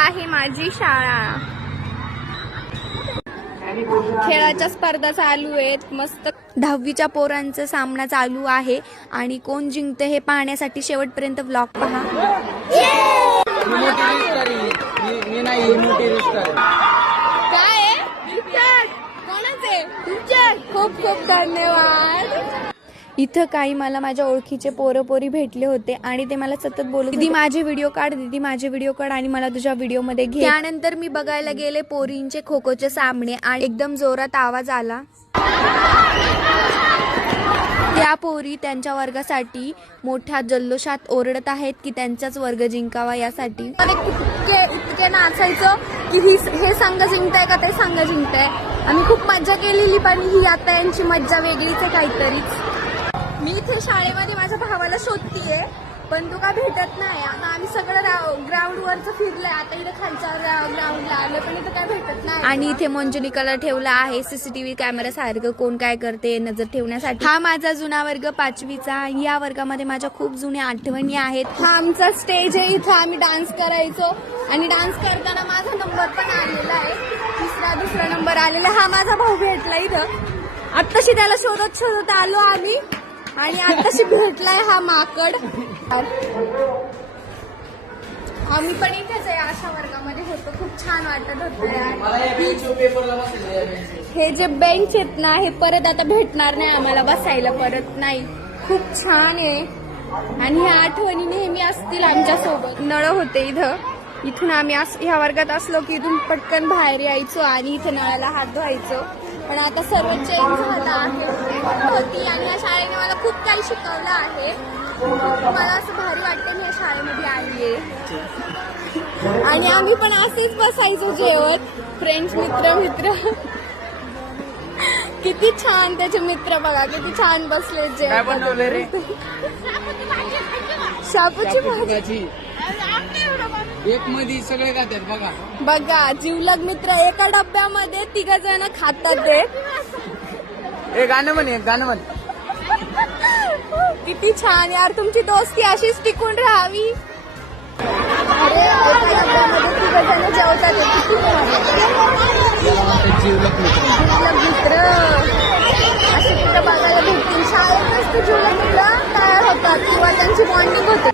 आहे माझी शाळा. खेळाच्या स्पर्धा चालू आहेत. मस्त 10वीच्या पोरांचा सामना चालू आहे आणि कोण जिंकते हे पाहण्यासाठी शेवटपर्यंत व्लॉग पहा. काय कोणाचे? खूप खूप धन्यवाद. इथं काही मला माझ्या ओळखीचे पोरपोरी भेटले होते आणि ते मला सतत बोलत, दीदी माझे व्हिडिओ काढ, दीदी माझे व्हिडिओ काढ आणि मला तुझ्या व्हिडिओ मध्ये घे. त्यानंतर मी बघायला गेले पोरींचे खो खोचे सामने आणि एकदम जोरात आवाज आला. त्या पोरी त्यांच्या वर्गासाठी मोठ्या जल्लोषात ओरडत आहेत की त्यांचाच वर्ग जिंकावा यासाठी. इतके नाचायचं की हे संघ जिंकताय का ते संघ जिंकताय. आम्ही खूप मज्जा केलेली पण ही आता यांची मज्जा वेगळीच आहे काहीतरीच. मी इथे शाळेमध्ये माझ्या भावाला शोधतीये पण तो काय भेटत नाही. आता आम्ही सगळं ग्राउंडवरच फिरलंय. आता इथे खालच्या ग्राउंडला आलं पण इथं काय भेटत नाही. आणि इथे मंजुलिकाला ठेवला आहे सीसीटीव्ही कॅमेरा सारखं कोण काय करते नजर ठेवण्यासाठी. हा माझा जुना वर्ग 5वीचा. या वर्गामध्ये माझ्या खूप जुन्या आठवणी आहेत. हा आमचा स्टेज आहे. इथं आम्ही डान्स करायचो आणि डान्स करताना माझा नंबर पण आलेला आहे. दुसरा नंबर आलेला. हा माझा भाऊ भेटला इथं. आत्ताशी त्याला शोधत आलो आम्ही आणि आताशी भेटलाय हा माकड. आम्ही पण इथेच आहे अशा वर्गामध्ये होतो. खूप छान वाटत होतं. हे जे बेंच आहेत ना हे परत आता भेटणार नाही आम्हाला बसायला परत नाही. खूप छान आहे आणि ह्या आठवणी नेहमी असतील आमच्या सोबत. नळ होते इथून आम्ही ह्या वर्गात असलो की इथून पटकन बाहेर यायचो आणि इथे नळाला हात धुवायचो. पण आता सर्व चेंज झाला आहे आणि या शाळेने मला खूप काही शिकवलं आहे. मला असं भारी वाटतं मी या शाळेमध्ये आली आहे. आणि आम्ही पण असेच बसायचो जेवत फ्रेंड्स मित्र किती छान त्याचे मित्र बघा किती छान बसले जेवण. शापूची भाजी एक मध्ये सगळे खातात बघा. बघा जिवलग मित्र एका डब्यामध्ये 3 जण खातात. एक गाणं म्हण. किती छान यार तुमची दोस्ती अशीच टिकून राहावी. अरे एका डब्यामध्ये 3 जण जेवतात. जिवलग मित्र असे कुठं बघायला भेटतील. शाळेतच ते जिवलग मित्र तयार होतात किंवा त्यांची बॉन्डिंग होते.